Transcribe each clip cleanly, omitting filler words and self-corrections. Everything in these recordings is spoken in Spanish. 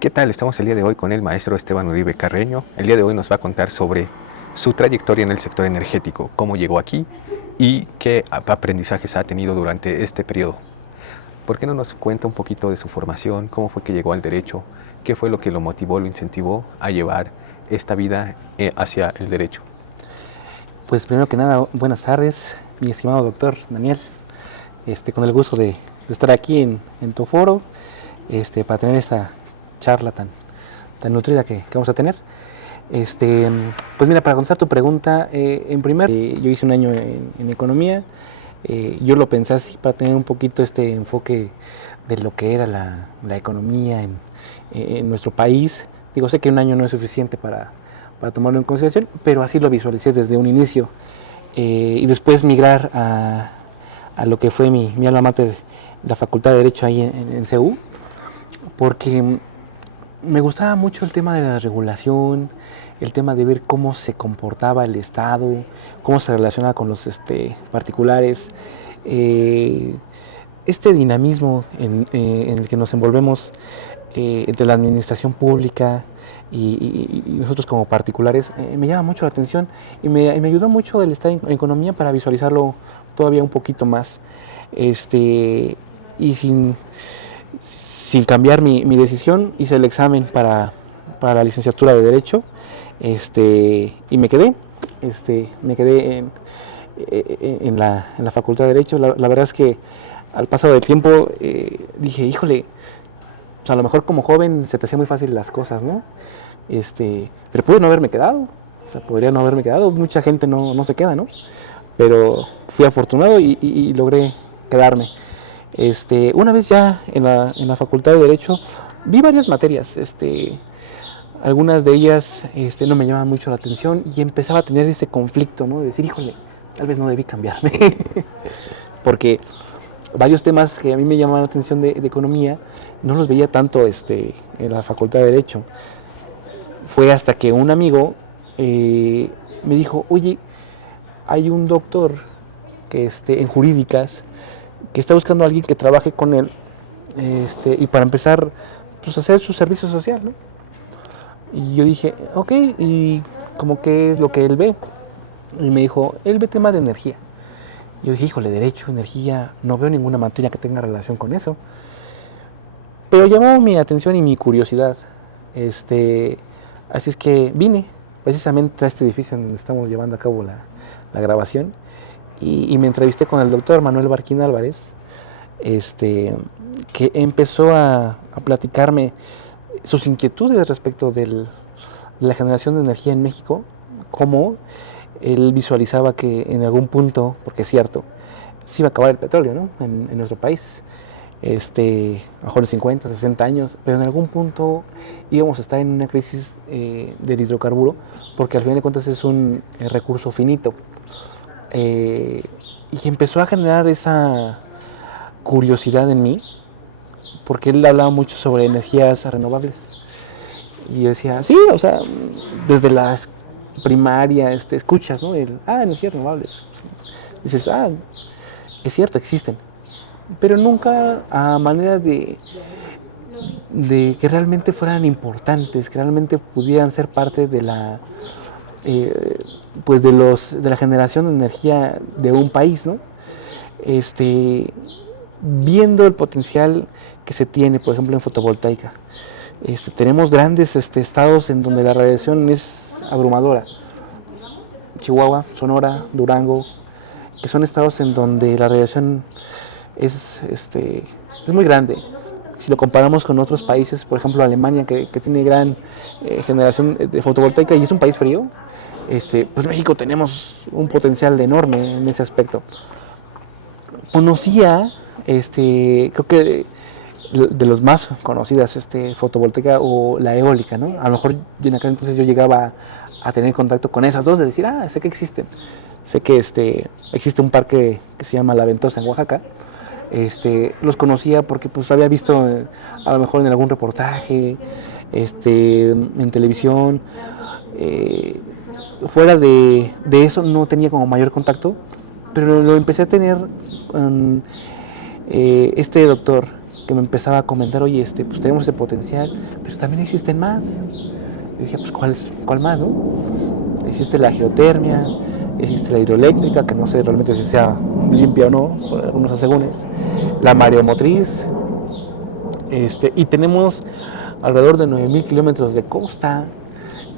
¿Qué tal? Estamos el día de hoy con el maestro Esteban Uribe Carreño. El día de hoy nos va a contar sobre su trayectoria en el sector energético, cómo llegó aquí y qué aprendizajes ha tenido durante este periodo. ¿Por qué no nos cuenta un poquito de su formación, cómo fue que llegó al derecho, qué fue lo que lo motivó, lo incentivó a llevar esta vida hacia el derecho? Pues primero que nada, buenas tardes, mi estimado doctor Daniel. Con el gusto de estar aquí en tu foro, para tener esta charla tan nutrida que vamos a tener. Pues mira, para contestar tu pregunta, yo hice un año en economía. Yo lo pensé así para tener un poquito este enfoque de lo que era la economía en nuestro país. Digo, sé que un año no es suficiente para tomarlo en consideración, pero así lo visualicé desde un inicio. Y después migrar a lo que fue mi alma mater, la Facultad de Derecho ahí en CEU, porque me gustaba mucho el tema de la regulación, el tema de ver cómo se comportaba el Estado, cómo se relacionaba con los particulares, este dinamismo en el que nos envolvemos entre la administración pública y nosotros como particulares, me llama mucho la atención y me ayudó mucho el estar en economía para visualizarlo todavía un poquito más. Y sin cambiar mi decisión, hice el examen para la licenciatura de Derecho, y me quedé en la Facultad de Derecho. La verdad es que al paso del tiempo dije, híjole, pues a lo mejor como joven se te hacía muy fácil las cosas, ¿no? Pero pude no haberme quedado, o sea, podría no haberme quedado, mucha gente no se queda, ¿no? Pero fui afortunado y logré quedarme. Una vez ya en la Facultad de Derecho vi varias materias, algunas de ellas no me llamaban mucho la atención y empezaba a tener ese conflicto, ¿no? De decir, híjole, tal vez no debí cambiarme, porque varios temas que a mí me llamaban la atención de economía no los veía tanto en la Facultad de Derecho. Fue hasta que un amigo me dijo, oye, hay un doctor que en jurídicas que está buscando a alguien que trabaje con él, y para empezar, pues hacer su servicio social, ¿no? Y yo dije, ok, y como que es lo que él ve. Y me dijo, él ve temas de energía. Y yo dije, híjole, derecho, energía, no veo ninguna materia que tenga relación con eso. Pero llamó mi atención y mi curiosidad. Así es que vine precisamente a este edificio en donde estamos llevando a cabo la grabación y me entrevisté con el doctor Manuel Barquín Álvarez, que empezó a platicarme sus inquietudes respecto de la generación de energía en México, cómo él visualizaba que en algún punto, porque es cierto, se iba a acabar el petróleo, ¿no? en nuestro país, a lo mejor en 50, 60 años, pero en algún punto íbamos a estar en una crisis del hidrocarburo, porque al final de cuentas es un recurso finito. Y empezó a generar esa curiosidad en mí, porque él hablaba mucho sobre energías renovables. Y yo decía, sí, o sea, desde las primarias escuchas, ¿no? Energías renovables. Dices, es cierto, existen. Pero nunca a manera de que realmente fueran importantes, que realmente pudieran ser parte de pues de la generación de energía de un país, ¿no? Viendo el potencial que se tiene, por ejemplo, en fotovoltaica. Tenemos grandes estados en donde la radiación es abrumadora. Chihuahua, Sonora, Durango, que son estados en donde la radiación es muy grande. Si lo comparamos con otros países, por ejemplo Alemania, que tiene gran generación de fotovoltaica y es un país frío, pues México tenemos un potencial enorme en ese aspecto. Conocía, creo que de los más conocidas, fotovoltaica o la eólica, ¿no? A lo mejor en aquel entonces yo llegaba a tener contacto con esas dos, de decir, sé que existen. Sé que existe un parque que se llama La Ventosa en Oaxaca. Los conocía porque pues había visto a lo mejor en algún reportaje, en televisión. Fuera de eso no tenía como mayor contacto, pero lo empecé a tener con este doctor que me empezaba a comentar, oye, pues tenemos ese potencial, pero también existen más. Yo dije, pues ¿cuál más, no? Existe la geotermia, existe la hidroeléctrica, que no sé realmente si sea limpia o no, por algunos asegúnes, la mareomotriz, y tenemos alrededor de 9.000 kilómetros de costa,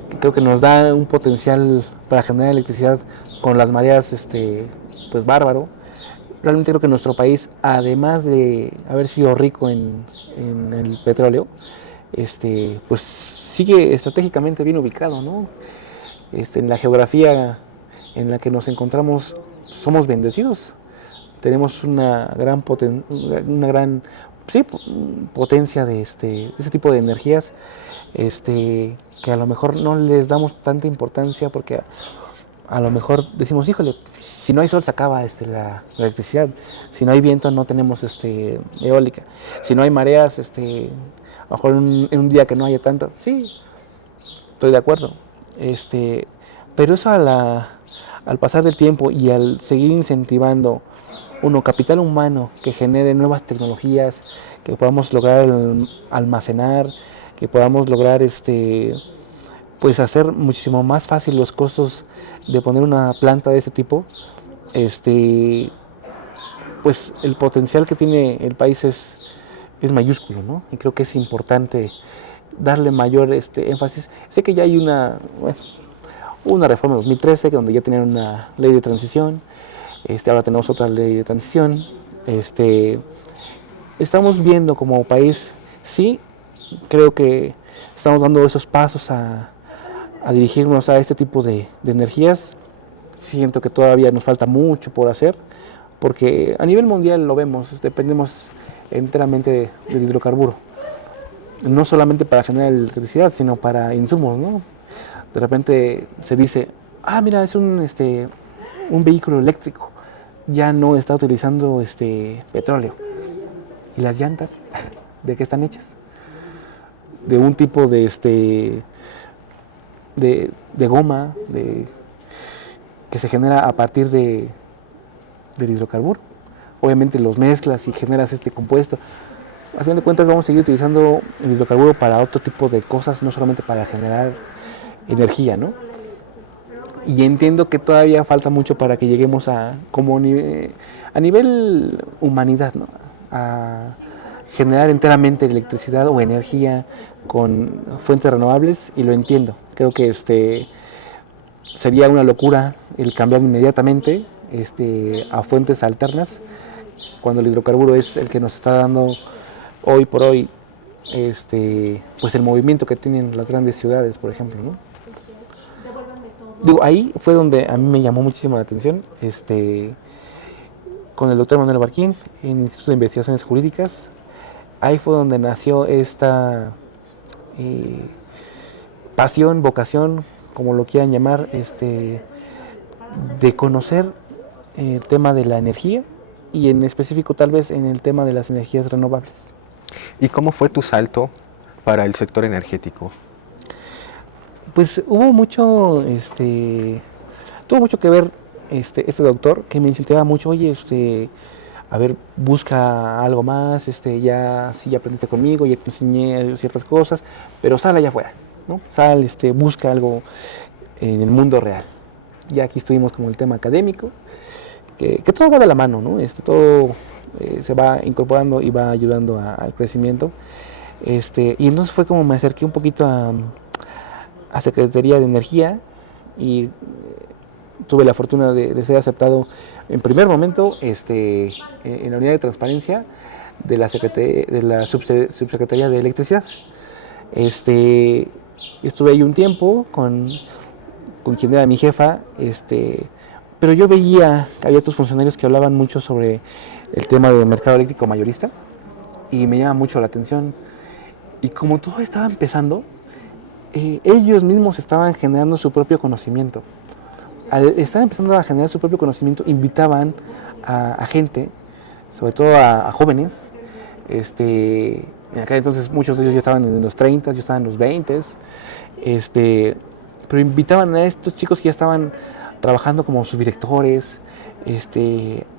que creo que nos da un potencial para generar electricidad con las mareas, pues bárbaro. Realmente creo que nuestro país, además de haber sido rico en el petróleo, pues sigue estratégicamente bien ubicado, ¿no? En la geografía en la que nos encontramos, somos bendecidos. Tenemos una gran sí, potencia de ese tipo de energías, que a lo mejor no les damos tanta importancia porque a lo mejor decimos, híjole, si no hay sol se acaba la electricidad, si no hay viento no tenemos eólica, si no hay mareas, a lo mejor en un día que no haya tanto, sí, estoy de acuerdo, pero eso al pasar del tiempo y al seguir incentivando capital humano que genere nuevas tecnologías, que podamos lograr almacenar, que podamos lograr pues hacer muchísimo más fácil los costos de poner una planta de ese tipo, pues el potencial que tiene el país es mayúsculo, ¿no? Y creo que es importante darle mayor énfasis. Sé que ya hay una reforma en 2013 donde ya tenían una ley de transición, ahora tenemos otra ley de transición, estamos viendo como país, sí, creo que estamos dando esos pasos a dirigirnos a este tipo de energías. Siento que todavía nos falta mucho por hacer, porque a nivel mundial lo vemos, dependemos enteramente del hidrocarburo, no solamente para generar electricidad, sino para insumos, ¿no? De repente se dice, mira, es un vehículo eléctrico, ya no está utilizando petróleo. ¿Y las llantas? ¿De qué están hechas? De un tipo de goma que se genera a partir del hidrocarburo. Obviamente los mezclas y generas este compuesto. A fin de cuentas vamos a seguir utilizando el hidrocarburo para otro tipo de cosas, no solamente para generar energía, ¿no? Y entiendo que todavía falta mucho para que lleguemos a nivel humanidad, ¿no? A generar enteramente electricidad o energía con fuentes renovables, y lo entiendo. Creo que sería una locura el cambiar inmediatamente a fuentes alternas cuando el hidrocarburo es el que nos está dando hoy por hoy pues el movimiento que tienen las grandes ciudades, por ejemplo, ¿no? Digo, ahí fue donde a mí me llamó muchísimo la atención, con el doctor Manuel Barquín en el Instituto de Investigaciones Jurídicas. Ahí fue donde nació esta pasión, vocación, como lo quieran llamar, de conocer el tema de la energía y en específico tal vez en el tema de las energías renovables. ¿Y cómo fue tu salto para el sector energético? Pues hubo mucho, tuvo mucho que ver este doctor que me incentivaba mucho, oye, a ver, busca algo más, ya aprendiste conmigo, ya te enseñé ciertas cosas, pero sal allá afuera, ¿no? Sal, busca algo en el mundo real. Ya aquí estuvimos como el tema académico, que todo va de la mano, ¿no? Todo se va incorporando y va ayudando al crecimiento. Y entonces fue como me acerqué un poquito a Secretaría de Energía y tuve la fortuna de ser aceptado en primer momento en la unidad de transparencia de la Subsecretaría de Electricidad. Estuve ahí un tiempo con quien era mi jefa, pero yo veía que había otros funcionarios que hablaban mucho sobre el tema del mercado eléctrico mayorista y me llama mucho la atención. Y como todo estaba empezando, ellos mismos estaban generando su propio conocimiento. Al estar empezando a generar su propio conocimiento, invitaban a gente, sobre todo a jóvenes. En aquel entonces muchos de ellos ya estaban en los 30, yo estaba en los 20, pero invitaban a estos chicos que ya estaban trabajando como subdirectores,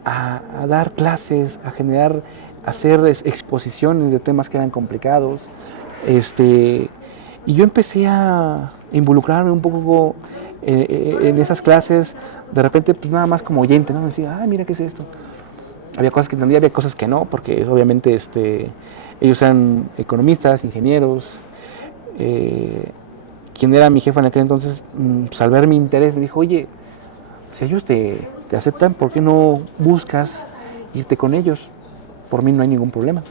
a dar clases, a generar hacer exposiciones de temas que eran complicados. Y yo empecé a involucrarme un poco en esas clases, de repente pues nada más como oyente, ¿no? Me decía, ay, mira, ¿qué es esto? Había cosas que entendía, había cosas que no, porque obviamente ellos eran economistas, ingenieros. Quien era mi jefa en aquel entonces, pues al ver mi interés me dijo, oye, si ellos te aceptan, ¿por qué no buscas irte con ellos? Por mí no hay ningún problema.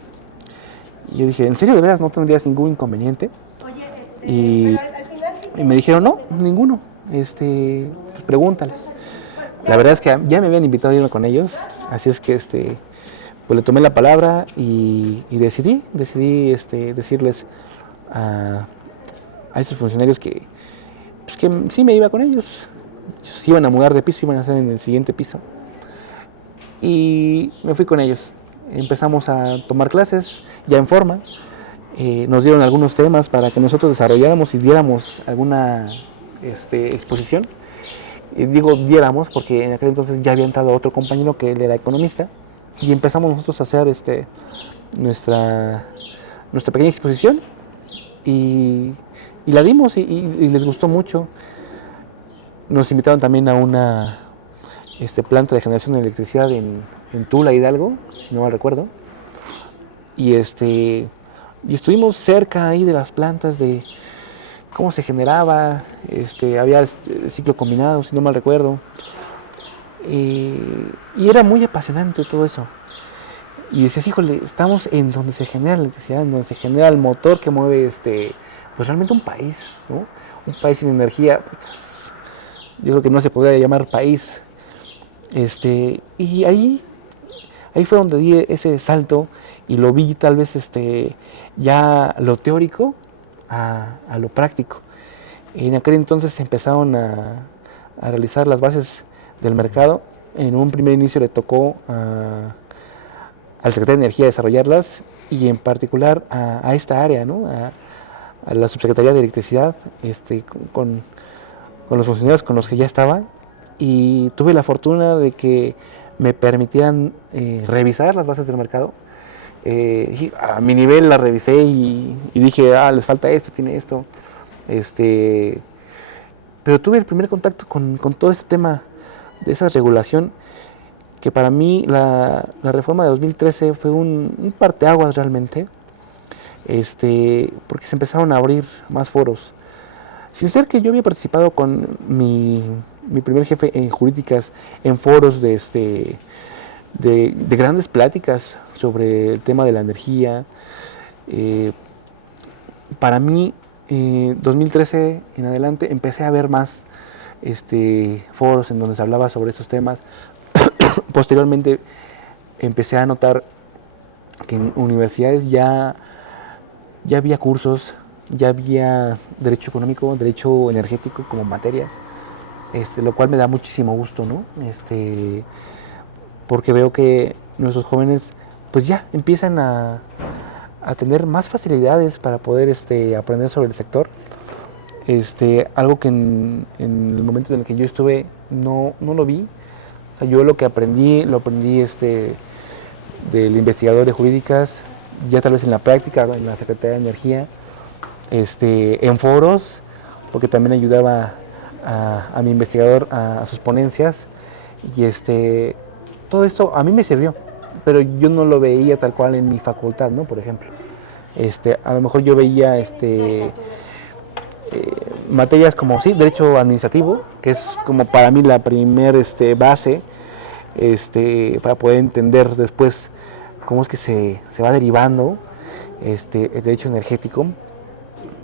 Y yo dije, ¿en serio, de veras no tendrías ningún inconveniente? Y me dijeron, no, ninguno, pues pregúntales. La verdad es que ya me habían invitado a irme con ellos, así es que pues le tomé la palabra y decidí decirles a esos funcionarios que sí me iba con ellos. Se iban a mudar de piso, iban a estar en el siguiente piso. Y me fui con ellos. Empezamos a tomar clases ya en forma. Nos dieron algunos temas para que nosotros desarrolláramos y diéramos alguna exposición. Y digo diéramos porque en aquel entonces ya había entrado otro compañero que él era economista y empezamos nosotros a hacer nuestra pequeña exposición y la dimos y les gustó mucho. Nos invitaron también a una planta de generación de electricidad en Tula, Hidalgo, si no mal recuerdo. Y estuvimos cerca ahí de las plantas de cómo se generaba, había ciclo combinado, si no mal recuerdo. Y era muy apasionante todo eso. Y decías, híjole, estamos en donde se genera la electricidad, en donde se genera el motor que mueve pues realmente un país, ¿no? Un país sin energía, pues, yo creo que no se podría llamar país. Y ahí fue donde di ese salto y lo vi tal vez ya lo teórico a lo práctico. En aquel entonces se empezaron a realizar las bases del mercado. En un primer inicio le tocó al secretario de Energía desarrollarlas y en particular a esta área, ¿no? A la subsecretaría de Electricidad, con los funcionarios con los que ya estaba, y tuve la fortuna de que me permitieran revisar las bases del mercado. A mi nivel las revisé y dije, les falta esto, tiene esto. Pero tuve el primer contacto con todo este tema de esa regulación, que para mí la reforma de 2013 fue un parteaguas realmente, porque se empezaron a abrir más foros. Sin ser que yo había participado con mi primer jefe en jurídicas, en foros de grandes pláticas sobre el tema de la energía. Para mí, 2013 en adelante, empecé a ver más foros en donde se hablaba sobre estos temas. Posteriormente, empecé a notar que en universidades ya había cursos, ya había derecho económico, derecho energético como materias, lo cual me da muchísimo gusto, ¿no? Porque veo que nuestros jóvenes pues ya empiezan a tener más facilidades para poder aprender sobre el sector. Algo que en el momento en el que yo estuve no lo vi. O sea, yo lo que aprendí, lo aprendí del investigador de jurídicas, ya tal vez en la práctica, en la Secretaría de Energía, en foros, porque también ayudaba a mi investigador a sus ponencias, y todo esto a mí me sirvió, pero yo no lo veía tal cual en mi facultad, ¿no? Por ejemplo, a lo mejor yo veía materias como, sí, derecho administrativo, que es como para mí la primer base, para poder entender después cómo es que se va derivando el derecho energético,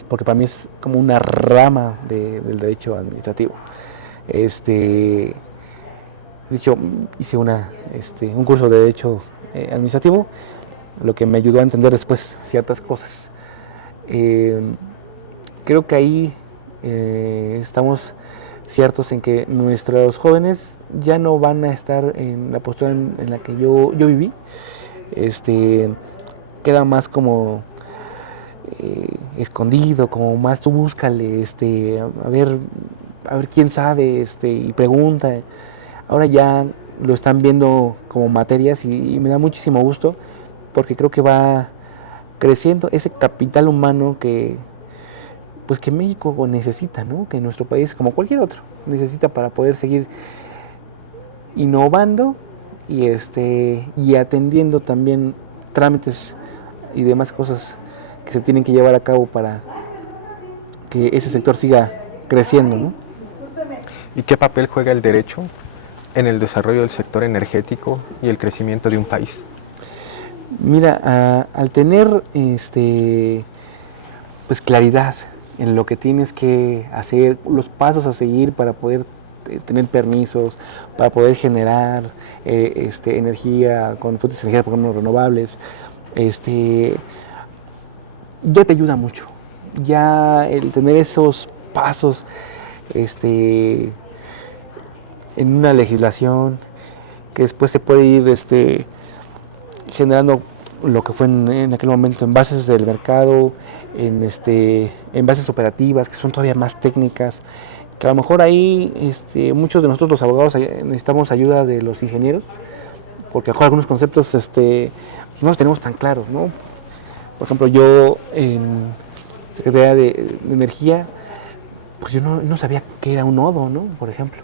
porque para mí es como una rama del derecho administrativo. De hecho, hice un curso de derecho administrativo, lo que me ayudó a entender después ciertas cosas. Creo que ahí estamos ciertos en que nuestros jóvenes ya no van a estar en la postura en la que yo viví. Queda más como escondido, como más tú búscale, a ver quién sabe, y pregunta. Ahora ya lo están viendo como materias y me da muchísimo gusto, porque creo que va creciendo ese capital humano que pues que México necesita, ¿no? Que nuestro país, como cualquier otro, necesita para poder seguir innovando y atendiendo también trámites y demás cosas que se tienen que llevar a cabo para que ese sector siga creciendo, ¿no? ¿Y qué papel juega el derecho en el desarrollo del sector energético y el crecimiento de un país? Mira, al tener pues claridad en lo que tienes que hacer, los pasos a seguir para poder tener permisos, para poder generar energía con fuentes de energía, por ejemplo, renovables, ya te ayuda mucho. Ya el tener esos pasos en una legislación que después se puede ir generando lo que fue en aquel momento en bases del mercado, en bases operativas que son todavía más técnicas, que a lo mejor ahí muchos de nosotros los abogados necesitamos ayuda de los ingenieros, porque a lo mejor algunos conceptos no los tenemos tan claros, ¿no? Por ejemplo, yo en Secretaría de Energía, pues yo no sabía qué era un nodo, ¿no? Por ejemplo.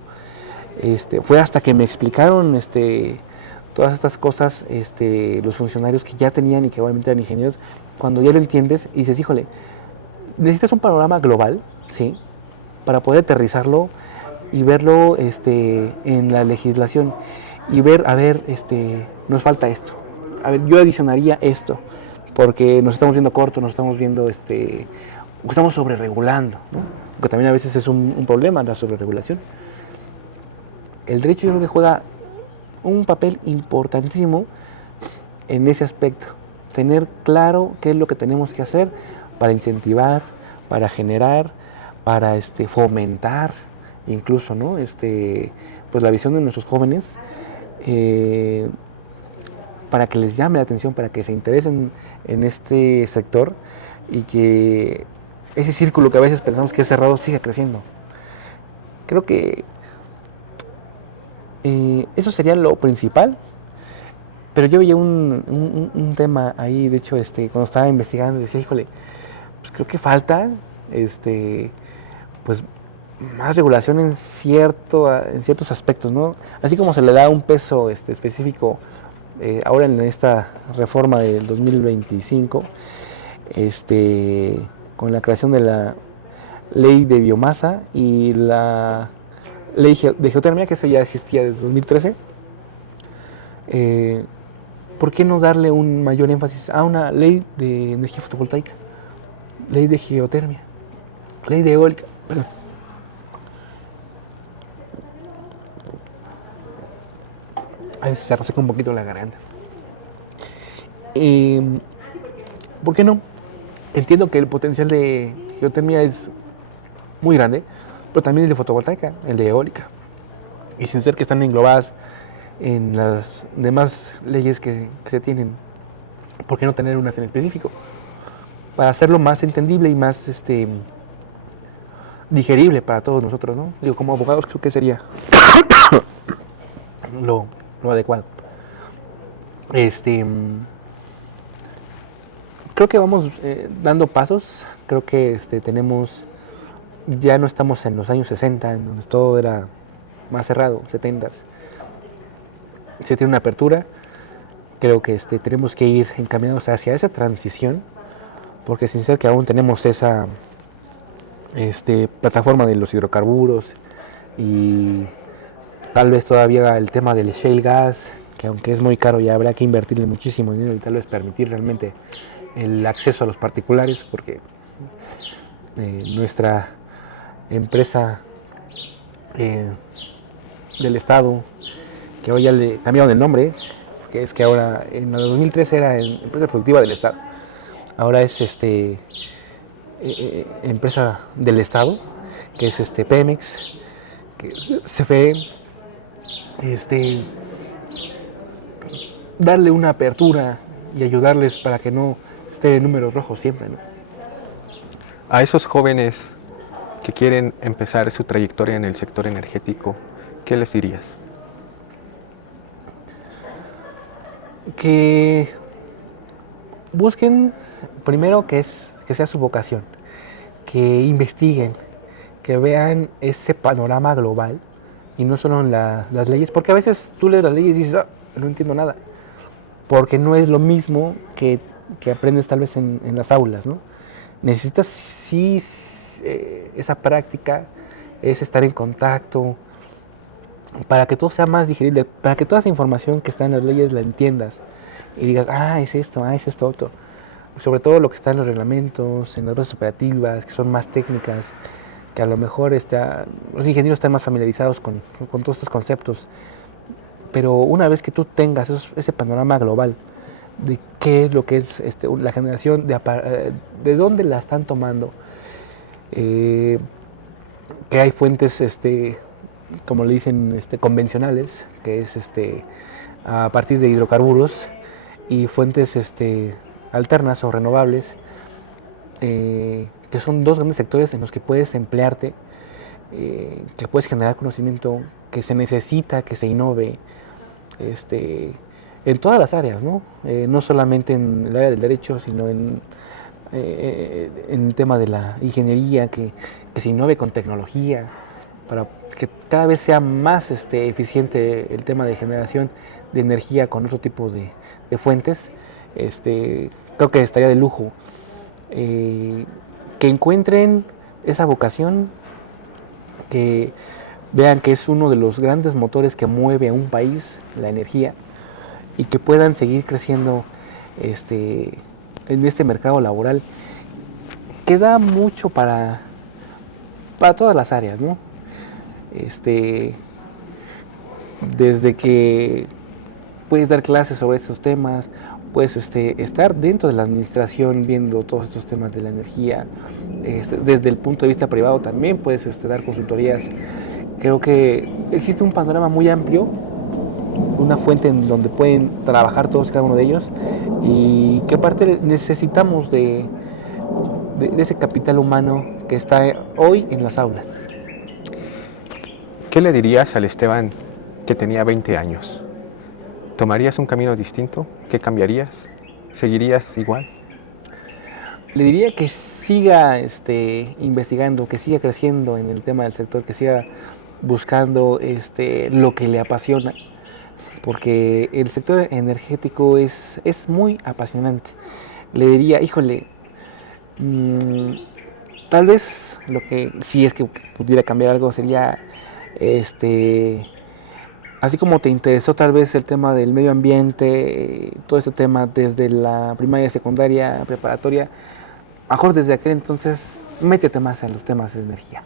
Fue hasta que me explicaron todas estas cosas los funcionarios que ya tenían y que obviamente eran ingenieros, cuando ya lo entiendes y dices, híjole, necesitas un panorama global, ¿sí? Para poder aterrizarlo y verlo en la legislación y ver, a ver, nos falta esto. A ver, yo adicionaría esto, porque nos estamos viendo corto, nos estamos viendo, estamos sobreregulando, ¿no? Porque también a veces es un problema la sobreregulación. El derecho yo creo que juega un papel importantísimo en ese aspecto. Tener claro qué es lo que tenemos que hacer para incentivar, para generar, para fomentar, incluso, ¿no? Pues la visión de nuestros jóvenes, para que les llame la atención, para que se interesen en este sector y que ese círculo que a veces pensamos que es cerrado siga creciendo. Creo que eso sería lo principal, pero yo veía un tema ahí, de hecho, cuando estaba investigando, decía, híjole, pues creo que falta, pues más regulación en ciertos aspectos, ¿no? Así como se le da un peso específico ahora en esta reforma del 2025, con la creación de la ley de biomasa y la ley de geotermia, que esa ya existía desde 2013, ¿por qué no darle un mayor énfasis a una ley de energía fotovoltaica, ley de geotermia, ley de eólica? Perdón. A veces se reseca un poquito la garganta. ¿Por qué no? Entiendo que el potencial de geotermia es muy grande, pero también el de fotovoltaica, el de eólica. Y sin ser que están englobadas en las demás leyes que se tienen, ¿por qué no tener unas en específico? Para hacerlo más entendible y más digerible para todos nosotros, ¿no? Digo, como abogados creo que sería lo adecuado. Creo que vamos dando pasos, creo que ya no estamos en los años 60, en donde todo era más cerrado, 70s. Se tiene una apertura, creo que tenemos que ir encaminados hacia esa transición, porque sin ser que aún tenemos esa plataforma de los hidrocarburos y tal vez todavía el tema del shale gas, que aunque es muy caro ya habrá que invertirle muchísimo dinero y tal vez permitir realmente el acceso a los particulares, porque nuestra empresa del Estado, que hoy ya le cambiaron el nombre, que es que ahora en el 2013 era empresa productiva del Estado, ahora es empresa del Estado, que es Pemex, que es CFE, darle una apertura y ayudarles para que no esté en números rojos siempre, ¿no? A esos jóvenes que quieren empezar su trayectoria en el sector energético, ¿qué les dirías? Que busquen primero que sea su vocación, que investiguen, que vean ese panorama global y no solo en las leyes, porque a veces tú lees las leyes y dices, no entiendo nada, porque no es lo mismo que aprendes tal vez en las aulas, ¿no? Necesitas sí esa práctica, es estar en contacto, para que todo sea más digerible, para que toda esa información que está en las leyes la entiendas y digas, es esto, es esto otro. Sobre todo lo que está en los reglamentos, en las bases operativas, que son más técnicas, que a lo mejor los ingenieros están más familiarizados con todos estos conceptos. Pero una vez que tú tengas ese panorama global de qué es lo que es la generación, de dónde la están tomando, que hay fuentes, como le dicen, convencionales, que es a partir de hidrocarburos, y fuentes alternas o renovables, que son dos grandes sectores en los que puedes emplearte, que puedes generar conocimiento, que se necesita que se innove en todas las áreas, ¿no? No solamente en el área del derecho, sino en el tema de la ingeniería, que se innove con tecnología, para que cada vez sea más eficiente el tema de generación de energía con otro tipo de fuentes. Creo que estaría de lujo que encuentren esa vocación, que vean que es uno de los grandes motores que mueve a un país, la energía, y que puedan seguir creciendo en este mercado laboral que da mucho para todas las áreas, ¿no? Desde que puedes dar clases sobre estos temas, puedes estar dentro de la administración viendo todos estos temas de la energía, desde el punto de vista privado también puedes dar consultorías. Creo que existe un panorama muy amplio, una fuente en donde pueden trabajar todos y cada uno de ellos, y que aparte necesitamos de ese capital humano que está hoy en las aulas. ¿Qué le dirías al Esteban que tenía 20 años? ¿Tomarías un camino distinto? ¿Qué cambiarías? ¿Seguirías igual? Le diría que siga investigando, que siga creciendo en el tema del sector, que siga buscando lo que le apasiona, porque el sector energético es muy apasionante. Le diría, híjole, tal vez lo que, si es que pudiera cambiar algo, sería así como te interesó tal vez el tema del medio ambiente, todo ese tema desde la primaria, secundaria, preparatoria, mejor desde aquel entonces métete más en los temas de energía,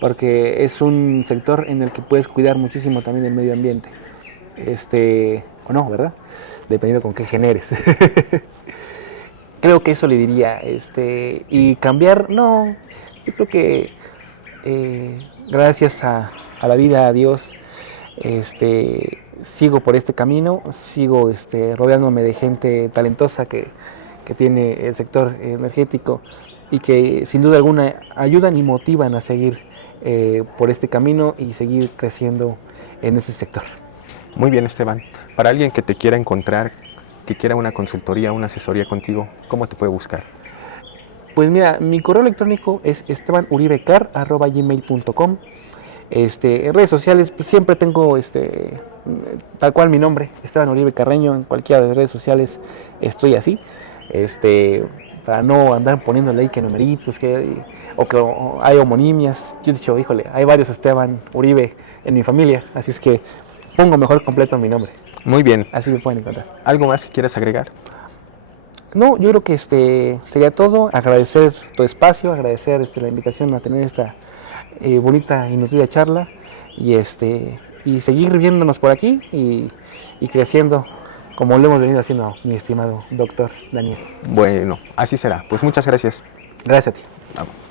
porque es un sector en el que puedes cuidar muchísimo también el medio ambiente. O no, ¿verdad? Dependiendo con qué generes. Creo que eso le diría. Y cambiar, no. Yo creo que gracias a la vida, a Dios, sigo por este camino, sigo rodeándome de gente talentosa que tiene el sector energético y que sin duda alguna ayudan y motivan a seguir por este camino y seguir creciendo en ese sector. Muy bien, Esteban. Para alguien que te quiera encontrar, que quiera una consultoría, una asesoría contigo, ¿cómo te puede buscar? Pues mira, mi correo electrónico es estebanuribecar@gmail.com. En redes sociales pues, siempre tengo tal cual mi nombre, Esteban Uribe Carreño. En cualquiera de las redes sociales estoy así, para no andar poniéndole ahí que numeritos o que hay homonimias. Yo he dicho, híjole, hay varios Esteban Uribe en mi familia, así es que pongo mejor completo mi nombre. Muy bien. Así me pueden encontrar. ¿Algo más que quieras agregar? No, yo creo que sería todo. Agradecer tu espacio, agradecer la invitación a tener esta bonita y nutrida charla y seguir viéndonos por aquí y creciendo como lo hemos venido haciendo, mi estimado doctor Daniel. Bueno, así será. Pues muchas gracias. Gracias a ti. Vamos.